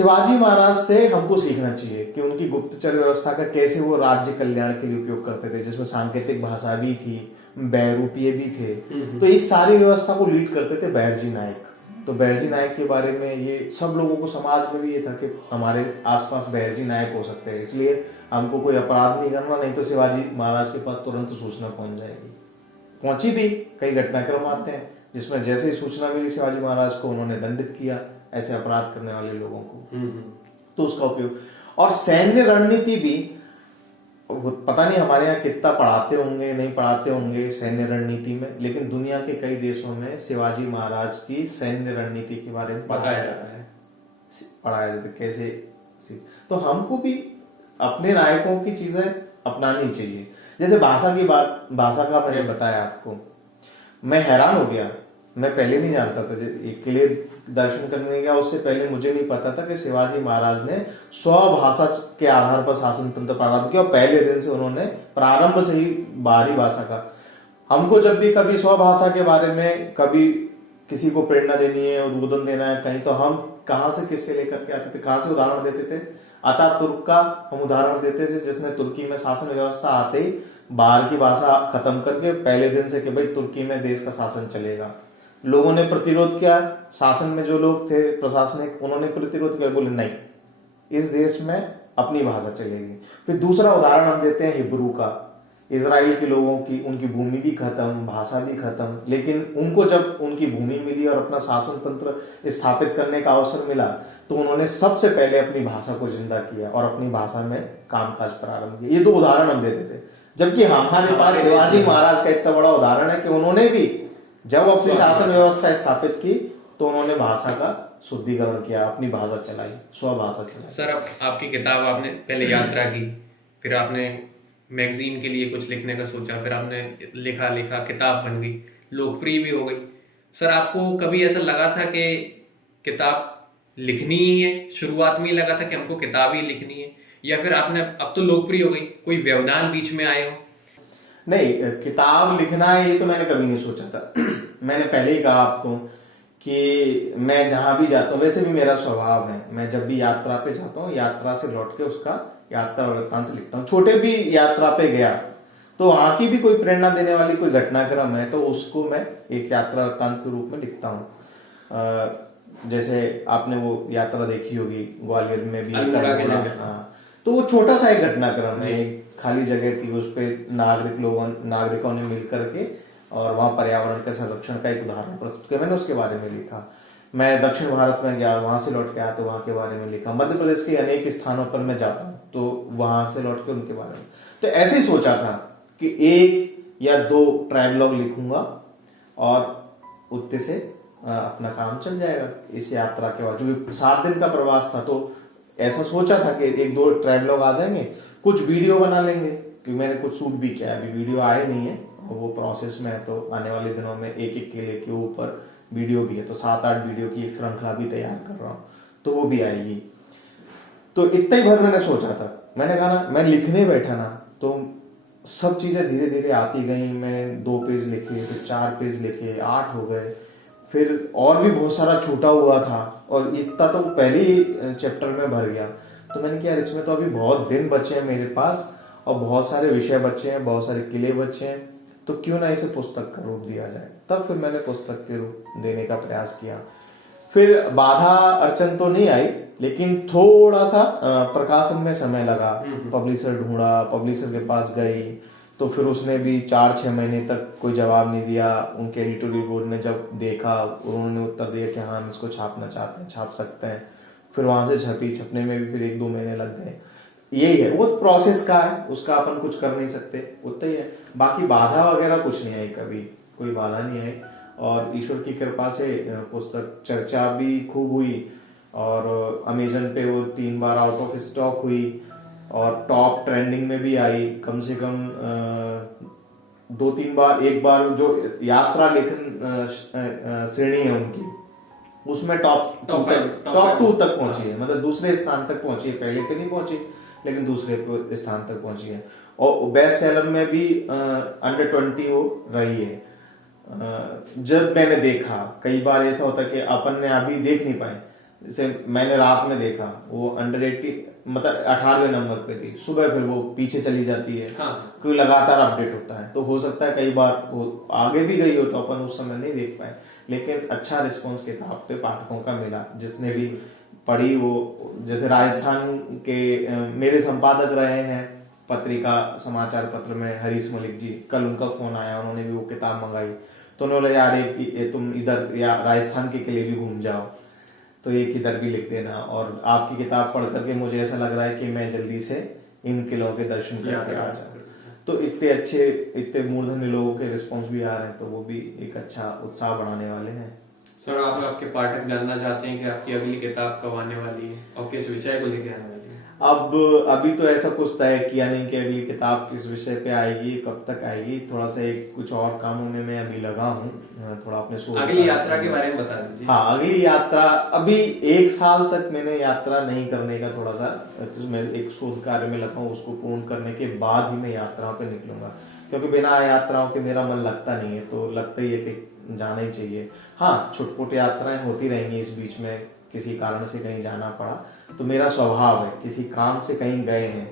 शिवाजी महाराज से हमको सीखना चाहिए कि उनकी गुप्तचर व्यवस्था का कैसे वो राज्य कल्याण के लिए उपयोग करते थे, जिसमें सांकेतिक भाषा भी थी, बहरूपीय भी थे। तो इस सारी व्यवस्था को लीड करते थे बैरजी नायक। तो बैरजी नायक के बारे में ये सब लोगों को समाज में भी ये था कि हमारे आसपास बैरजी नायक हो सकते हैं, इसलिए हमको कोई अपराध नहीं करना, नहीं तो शिवाजी महाराज के पास तुरंत सूचना पहुंच जाएगी। पहुंची भी। कई घटनाक्रम आते हैं जिसमें जैसे ही सूचना मिली शिवाजी महाराज को, उन्होंने दंडित किया ऐसे अपराध करने वाले लोगों को। तो उसका उपयोग और सैन्य रणनीति भी, पता नहीं हमारे यहाँ कितना पढ़ाते होंगे नहीं पढ़ाते होंगे सैन्य रणनीति में, लेकिन दुनिया के कई देशों में शिवाजी महाराज की सैन्य रणनीति के बारे में पढ़ाया जाता है, पढ़ाया जाता है कैसे। तो हमको भी अपने नायकों की चीजें अपनानी चाहिए। जैसे भाषा की बात, भाषा का मैंने बताया आपको, मैं हैरान हो गया, मैं पहले नहीं जानता था, किले दर्शन करने गया उससे पहले मुझे नहीं पता था कि शिवाजी महाराज ने स्वभाषा के आधार पर शासन तंत्र प्रारंभ किया और पहले दिन से उन्होंने प्रारंभ से ही बाहरी भाषा का। हमको जब भी कभी स्वभाषा के बारे में कभी किसी को प्रेरणा देनी है, उद्बोधन देना है कहीं, तो हम कहाँ से किससे लेकर के आते थे, कहाँ से उदाहरण देते थे? अतातुर्क का हम उदाहरण देते थे, जिसने तुर्की में शासन व्यवस्था आते ही बाहर की भाषा खत्म करके पहले दिन से कि भाई तुर्की में देश का शासन चलेगा। लोगों ने प्रतिरोध किया, शासन में जो लोग थे प्रशासनिक, उन्होंने प्रतिरोध किया, बोले नहीं इस देश में अपनी भाषा चलेगी। फिर दूसरा उदाहरण हम देते हैं हिब्रू का। इजराइल के लोगों की, उनकी भूमि भी खत्म, भाषा भी खत्म, लेकिन उनको जब उनकी भूमि मिली और अपना शासन तंत्र स्थापित करने का अवसर मिला तो उन्होंने सबसे पहले अपनी भाषा को जिंदा किया और अपनी भाषा में कामकाज प्रारंभ किया। ये दो उदाहरण हम देते थे, जबकि हमारे पास शिवाजी महाराज का इतना बड़ा उदाहरण है कि उन्होंने भी जब अपनी शासन व्यवस्था स्थापित की तो उन्होंने भाषा का शुद्धिकरण किया, अपनी भाषा चलाई, स्वभाषा चलाई। सर आपकी किताब आपने पहले यात्रा की, फिर आपने मैगजीन के लिए कुछ लिखने का सोचा, फिर आपने लिखा किताब बन गई, लोकप्रिय भी हो गई। सर आपको कभी ऐसा लगा था कि किताब लिखनी ही है? शुरुआत में ही लगा था कि हमको किताब ही लिखनी है, या फिर आपने अब तो लोकप्रिय हो गई, कोई व्यवधान बीच में आए हो? नहीं, किताब लिखना है ये तो मैंने कभी नहीं सोचा था। मैंने पहले ही कहा आपको कि मैं जहां भी जाता हूँ, वैसे भी मेरा स्वभाव है, मैं जब भी यात्रा पे जाता हूँ यात्रा से लौट के उसका यात्रा वृत्तांत लिखता हूँ। छोटे भी यात्रा पे गया तो वहां की भी कोई प्रेरणा देने वाली कोई घटनाक्रम है तो उसको मैं एक यात्रा वृत्तांत के रूप में लिखता हूँ। जैसे आपने वो यात्रा देखी होगी ग्वालियर में भी, हाँ, तो वो छोटा सा एक घटनाक्रम है, खाली जगह थी, उस पर नागरिकों ने मिल करके और वहाँ पर्यावरण के संरक्षण का एक उदाहरण प्रस्तुत किया, मैंने उसके बारे में लिखा। मैं दक्षिण भारत में गया, वहां से लौट के आया तो वहां के बारे में लिखा। मध्य प्रदेश के अनेक स्थानों पर मैं जाता हूँ तो वहां से लौट के उनके बारे में। तो ऐसे ही सोचा था कि 1 या 2 ट्रैवलॉग लिखूंगा और उतने से अपना काम चल जाएगा इस यात्रा के बाद। जो 7 दिन का प्रवास था तो ऐसा सोचा था कि 1-2 ट्रैवलॉग आ जाएंगे, कुछ वीडियो बना लेंगे, क्योंकि मैंने कुछ शूट भी किया, अभी वीडियो आए नहीं है, वो प्रोसेस में है, तो आने वाले दिनों में एक किले के ऊपर वीडियो भी है, तो 7-8 वीडियो की एक श्रृंखला भी तैयार कर रहा हूँ, तो वो भी आएगी। तो इतना ही भर मैंने सोचा था। मैंने कहा ना, मैं लिखने बैठा ना तो सब चीजें धीरे धीरे आती गई। मैं 2 पेज लिखे, फिर 4 पेज लिखे, 8 हो गए, फिर और भी बहुत सारा छूटा हुआ था और इतना तो पहले ही चैप्टर में भर गया। तो मैंने कहा इसमें तो अभी बहुत दिन बचे हैं मेरे पास और बहुत सारे विषय बचे हैं, बहुत सारे किले बचे हैं, तो क्यों ना इसे पुस्तक का रूप दिया जाए। तब फिर मैंने पुस्तक के रूप देने का प्रयास किया। फिर बाधा अड़चन तो नहीं आई, लेकिन थोड़ा सा प्रकाशन में समय लगा। पब्लिशर ढूंढा, पब्लिशर के पास गई तो फिर उसने भी 4-6 महीने तक कोई जवाब नहीं दिया। उनके एडिटोरियल बोर्ड ने जब देखा, उन्होंने उत्तर दिया कि हाँ हम इसको छापना चाहते हैं, छाप सकते हैं। फिर वहां से छपने में भी फिर 1-2 महीने लग गए। यही है, वो प्रोसेस का है, उसका अपन कुछ कर नहीं सकते, उतना ही है। बाकी बाधा वगैरह कुछ नहीं आई, कभी कोई बाधा नहीं आई और ईश्वर की कृपा से पुस्तक चर्चा भी खूब हुई और अमेजन पे वो 3 बार आउट ऑफ स्टॉक हुई और टॉप ट्रेंडिंग में भी आई, कम से कम 2-3 बार। एक बार जो यात्रा लेखन श्रेणी है उनकी, उसमें टॉप 2 तक पहुंची है, मतलब दूसरे स्थान तक पहुंची है, पहले पे नहीं पहुंची लेकिन दूसरे स्थान तक पहुंची है। और बेस्ट सेलर में भी अंडर 20 हो रही है। जब मैंने देखा, कई बार ऐसा होता है कि अपन ने अभी देख नहीं पाए, जैसे मैंने रात में देखा वो अंडर 80 मतलब 18वें नंबर पे थी, सुबह फिर वो पीछे चली जाती है। हाँ। कोई लगातार अपडेट होता है, तो हो सकता है कई बार वो आगे भी गई हो तो अपन उस समय नहीं देख पाए, लेकिन अच्छा रिस्पॉन्स किताब पे पाठकों का मिला जिसने भी पढ़ी वो। जैसे राजस्थान के मेरे संपादक रहे हैं पत्रिका समाचार पत्र में हरीश मलिक जी, कल उनका फोन आया, उन्होंने भी वो किताब मंगाई, तो उन्होंने बोला यार एक तुम इधर या राजस्थान के किले भी घूम जाओ, तो एक इधर भी लिख देना। और आपकी किताब पढ़ करके मुझे ऐसा लग रहा है कि मैं जल्दी से इन किलों के दर्शन करके आ जाऊं। तो इतने अच्छे इतने मूर्धन्य लोगों के रिस्पॉन्स भी आ रहे हैं, तो वो भी एक अच्छा उत्साह बढ़ाने वाले हैं। सर आप आपके पाठक जानना चाहते हैं कि आपकी अगली किताब कब आने वाली है और किस विषय को लेकर आने वाली है? अब अभी तो ऐसा कुछ तय किया नहीं कि अगली किताब किस विषय पे आएगी, कब तक आएगी। थोड़ा सा एक कुछ और कामों में मैं अभी लगा हूँ, थोड़ा अपने शोध। अगली यात्रा के बारे में बता दीजिए। हाँ, अगली यात्रा अभी 1 साल तक मैंने यात्रा नहीं करने का थोड़ा सा, मैं एक शोध कार्य में लगा हूँ, उसको पूर्ण करने के बाद ही मैं यात्राओं पे निकलूंगा, क्योंकि बिना यात्राओं के मेरा मन लगता नहीं है। तो लगता ही है कि जाना ही चाहिए। हाँ, छोटी-मोटी यात्राएं होती रहेंगी, इस बीच में किसी कारण से कहीं जाना पड़ा तो मेरा स्वभाव है, किसी काम से कहीं गए हैं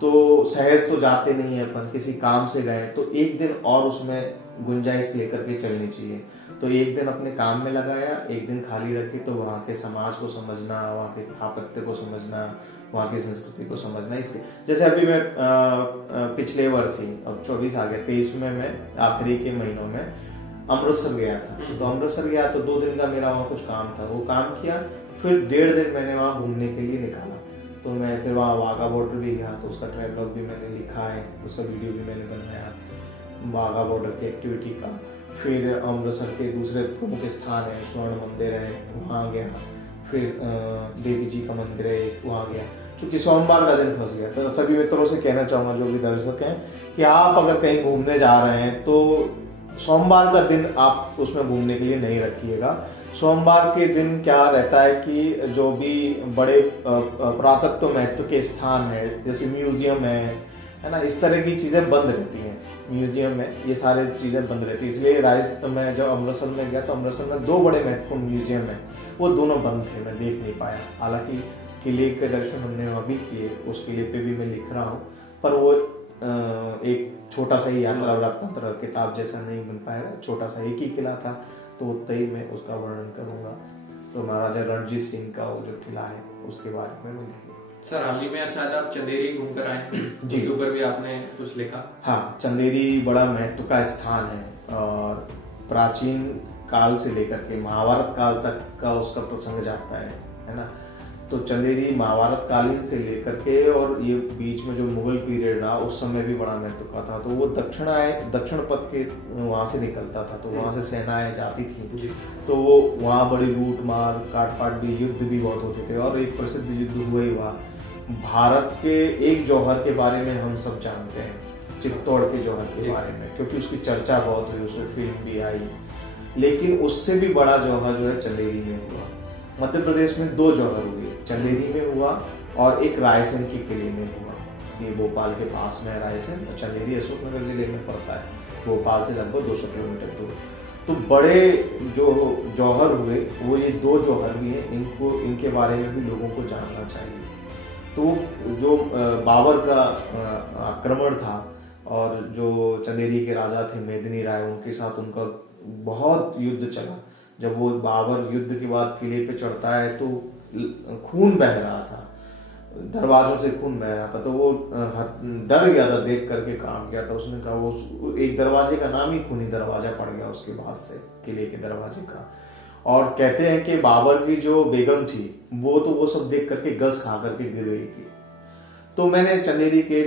तो सहज तो जाते नहीं है अपन, किसी काम से गए तो एक दिन और उसमें गुंजाइश लेकर के चलनी चाहिए। तो एक दिन अपने काम में लगाया, एक दिन खाली रखे, तो वहाँ के समाज को समझना, वहाँ के स्थापत्य को समझना, वहाँ की संस्कृति को समझना। इसके जैसे अभी मैं पिछले वर्ष ही, अब 24 आ गया, 23 में मैं आखिरी के महीनों में अमृतसर गया था। तो अमृतसर गया तो 2 दिन का मेरा वहाँ कुछ काम था, वो काम किया, फिर 1.5 दिन मैंने वहाँ घूमने के लिए निकाला। तो मैं फिर वहाँ वाघा बॉर्डर भी गया, तो उसका ट्रैवलॉग भी मैंने लिखा है, उसका वीडियो भी मैंने बनाया वाघा बॉर्डर की एक्टिविटी का। फिर अमृतसर के दूसरे प्रमुख स्थान है, स्वर्ण मंदिर है, वहाँ गया। फिर देवी जी का मंदिर है एक, वहाँ गया। चूंकि सोमवार का दिन फंस गया, तो सभी मित्रों से कहना चाहूँगा जो भी दर्शक हैं कि आप अगर कहीं घूमने जा रहे हैं तो सोमवार का दिन आप उसमें घूमने के लिए नहीं रखिएगा। सोमवार के दिन क्या रहता है कि जो भी बड़े पुरातत्व महत्व के स्थान है, जैसे म्यूजियम है ना, इस तरह की चीज़ें बंद रहती हैं। म्यूजियम में ये सारी चीज़ें बंद रहती है, इसलिए राजस्थान में जब अमृतसर में गया तो अमृतसर में 2 बड़े महत्वपूर्ण म्यूजियम है, वो दोनों बंद थे, मैं देख नहीं पाया। हालांकि किले के दर्शन हमने वहाँ भी किए, उस किले पे भी मैं लिख रहा हूँ, पर वो एक छोटा सा ही यात्रा वृत्तांत किताब जैसा नहीं बन पाएगा। छोटा सा एक ही किला था, तो उतना ही मैं उसका वर्णन करूंगा। तो महाराजा रणजीत सिंह का वो जो किला है उसके बारे में मैं लिखूंगा। सर हाल ही में शायद आप चंदेरी घूमकर आए जी, उसके ऊपर भी आपने कुछ लिखा। हाँ, चंदेरी बड़ा महत्व का स्थान है और प्राचीन काल से लेकर के महाभारत काल तक का उसका प्रसंग जाता है ना। तो चंदेरी महाभारत कालीन से लेकर के और ये बीच में जो मुगल पीरियड रहा उस समय भी बड़ा महत्व का था। तो वो दक्षिण पथ के वहाँ से निकलता था, तो वहाँ से सेनाएं जाती थी, तो वो वहाँ बड़ी लूट मार काटपाट भी, युद्ध भी बहुत होते थे। और एक प्रसिद्ध युद्ध हुआ ही वहाँ भारत के एक जौहर के बारे में हम सब जानते हैं, चित्तौड़ के जौहर के बारे में, क्योंकि उसकी चर्चा बहुत हुई, उसमें फिल्म भी आई। लेकिन उससे भी बड़ा जौहर जो है चंदेरी में हुआ। मध्य प्रदेश में 2 जौहर हुए, चंदेरी में हुआ और एक रायसेन के किले में हुआ। ये भोपाल के पास में है रायसेन, और चंदेरी अशोकनगर जिले में पड़ता है, भोपाल से लगभग 200 किलोमीटर दूर। तो बड़े जो जौहर हुए वो ये 2 जौहर भी हैं, इनके बारे में भी लोगों को जानना चाहिए। तो जो बाबर का आक्रमण था और जो चंदेरी के राजा थे मेदिनी राय, उनके साथ उनका बहुत युद्ध चला। जब वो बाबर युद्ध के बाद किले पे चढ़ता है तो खून बह रहा था, दरवाजों से खून बह रहा था, तो वो डर गया था, देख करके कांप गया था। उसने कहा वो एक दरवाजे का नाम ही खूनी दरवाजा पड़ गया उसके बाद से, किले के दरवाजे का। और कहते हैं कि बाबर की जो बेगम थी वो सब देख करके गस खा करके गिर गई थी। तो मैंने चंदेरी के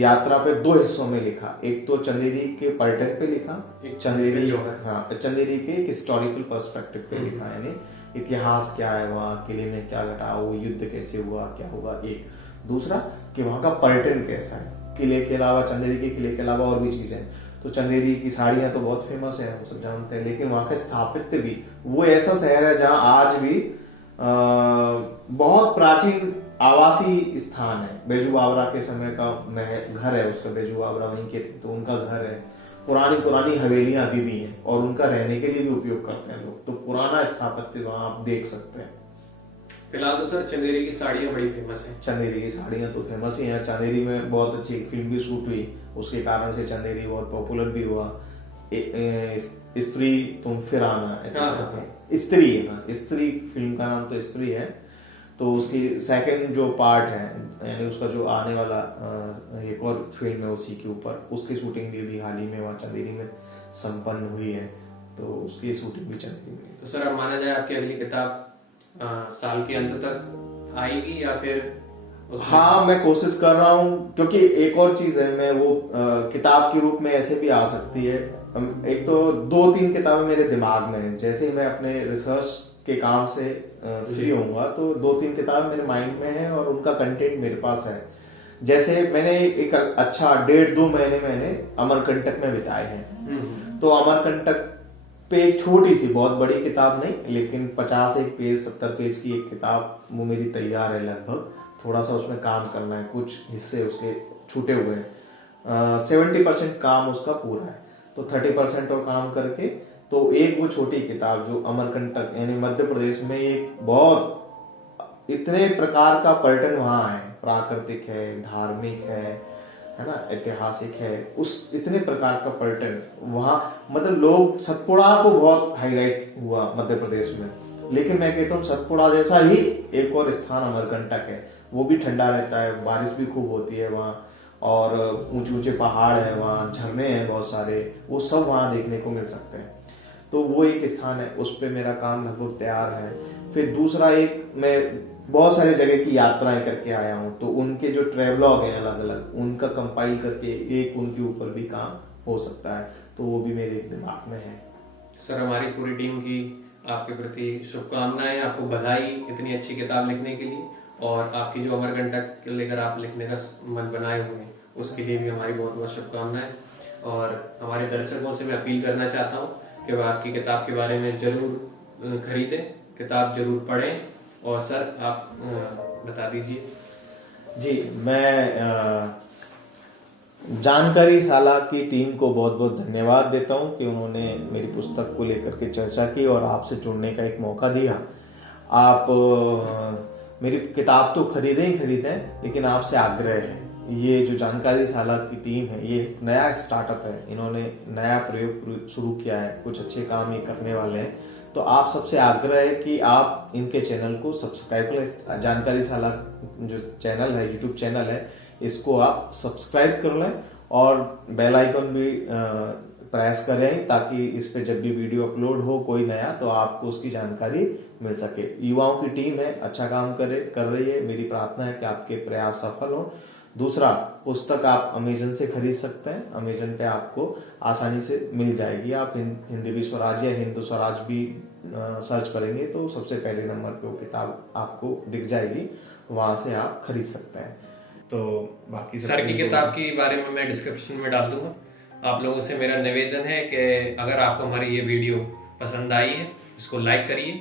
यात्रा पे 2 हिस्सों में लिखा, एक तो चंदेरी के पर्यटन पे लिखा, चंदेरी के एक हिस्टोरिकल पर्सपेक्टिव पे लिखा, यानी इतिहास क्या है, वहाँ किले में क्या घटा, वो युद्ध कैसे हुआ, क्या हुआ। एक दूसरा कि वहाँ का पर्यटन कैसा है, किले के अलावा, चंदेरी के किले के अलावा और भी चीजें। तो चंदेरी की साड़ियाँ तो बहुत फेमस है, हम सब जानते हैं, लेकिन वहाँ का स्थापत्य भी, वो ऐसा शहर है जहाँ आज भी बहुत प्राचीन आवासीय स्थान है। बैजू बावरा के समय का घर है उसका, बैजू बावरा वहीं के थे, तो उनका घर है। पुरानी हवेलियां अभी भी हैं और उनका रहने के लिए भी उपयोग करते हैं लोग। तो पुराना स्थापत्य वहां आप देख सकते हैं। फिलहाल तो सर चंदेरी की साड़ियाँ बड़ी फेमस है। चंदेरी की साड़ियाँ तो फेमस ही हैं। चंदेरी में बहुत अच्छी एक फिल्म भी शूट हुई, उसके कारण से चंदेरी बहुत पॉपुलर भी हुआ। स्त्री तुम फिर आना, ऐसे हाँ, करके स्त्री है ना, स्त्री फिल्म का नाम तो स्त्री है। तो उसकी सेकंड जो पार्ट है, यानी उसका जो आने वाला एक और फिल्म है उसी के ऊपर, उसकी शूटिंग भी हाल ही में वहाँ चंदेरी में संपन्न हुई है। तो उसकी शूटिंग भी चंदेरी में। तो सर अब माना जाए आपकी अगली किताब साल के अंत तक आएगी या फिर हाँ, मैं कोशिश कर रहा हूँ, क्योंकि एक और चीज है, मैं वो किताब के रूप में ऐसे भी आ सकती है। एक तो 2-3 किताबें मेरे दिमाग में हैं। जैसे ही मैं अपने रिसर्च के काम से फ्री होऊंगा तो 2-3 किताबें मेरे माइंड में हैं और उनका कंटेंट मेरे पास है। जैसे मैंने एक अच्छा 1.5-2 महीने मैंने अमरकंटक में बिताए हैं। तो अमरकंटक पे एक छोटी सी, बहुत बड़ी किताब नहीं, लेकिन 51 पेज 70 पेज की एक किताब वो मेरी तैयार है लगभग। थोड़ा सा उसमें काम करना है, कुछ हिस्से उसके छूटे हुए हैं। 70% काम उसका पूरा है, तो 30% और काम करके तो एक वो छोटी किताब जो अमरकंटक यानी मध्य प्रदेश में एक बहुत इतने प्रकार का पर्यटन वहाँ है, प्राकृतिक है, धार्मिक है ना, ऐतिहासिक है, उस इतने प्रकार का पर्यटन वहाँ, मतलब लोग सतपुड़ा को बहुत हाईलाइट हुआ मध्य प्रदेश में, लेकिन मैं कहता हूँ सतपुड़ा जैसा ही एक और स्थान अमरकंटक है। वो भी ठंडा रहता है, बारिश भी खूब होती है वहाँ, और ऊंचे ऊंचे पहाड़ है वहाँ, झरने हैं बहुत सारे, वो सब वहाँ देखने को मिल सकते हैं। तो वो एक स्थान है, उस पे मेरा काम लगभग तैयार है। फिर दूसरा एक, मैं बहुत सारे जगह की यात्राएं करके आया हूँ, तो उनके जो ट्रेवलॉग हैं अलग अलग, उनका कंपाइल करके एक उनके ऊपर भी काम हो सकता है। तो वो भी मेरे दिमाग में है। सर हमारी पूरी टीम की आपके प्रति शुभकामनाएं, आपको बधाई इतनी अच्छी किताब लिखने के लिए, और आपकी जो अमरकंटक लेकर आप लिखने का मन बनाए हुए हैं उसके लिए भी हमारी बहुत बहुत शुभकामनाएं। और हमारे दर्शकों से मैं अपील करना चाहता हूँ कि वह आपकी किताब के बारे में जरूर खरीदें, किताब जरूर पढ़ें। और सर आप बता दीजिए। जी, मैं जानकारी शाला की टीम को बहुत बहुत धन्यवाद देता हूं कि उन्होंने मेरी पुस्तक को लेकर के चर्चा की और आपसे जुड़ने का एक मौका दिया। आप मेरी किताब तो खरीदें ही खरीदें, लेकिन आपसे आग्रह है, ये जो जानकारी शाला की टीम है ये नया स्टार्टअप है, इन्होंने नया प्रयोग शुरू किया है, कुछ अच्छे काम ये करने वाले हैं। तो आप सबसे आग्रह है कि आप इनके चैनल को सब्सक्राइब करें। जानकारी शाला जो चैनल है, यूट्यूब चैनल है, इसको आप सब्सक्राइब कर लें और बेल आइकन भी प्रेस करें, ताकि इस पे जब भी वीडियो अपलोड हो कोई नया, तो आपको उसकी जानकारी मिल सके। युवाओं की टीम है, अच्छा काम कर रही है। मेरी प्रार्थना है कि आपके प्रयास सफल हो। दूसरा, पुस्तक आप अमेजन से खरीद सकते हैं। अमेजन पे आपको आसानी से मिल जाएगी। आप हिंदी भी स्वराज या हिंदू स्वराज भी सर्च करेंगे तो सबसे पहले नंबर पे वो किताब आपको दिख जाएगी, वहां से आप खरीद सकते हैं। तो बाकी सर की किताब के बारे में मैं डिस्क्रिप्शन में डाल दूंगा। आप लोगों से मेरा निवेदन है कि अगर आपको हमारी ये वीडियो पसंद आई है, इसको लाइक करिए,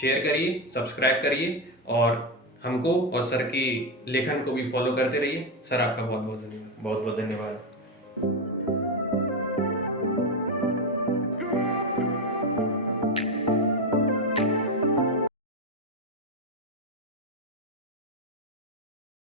शेयर करिए, सब्सक्राइब करिए, और हमको और सर की लेखन को भी फॉलो करते रहिए। सर आपका बहुत बहुत धन्यवाद। बहुत बहुत धन्यवाद।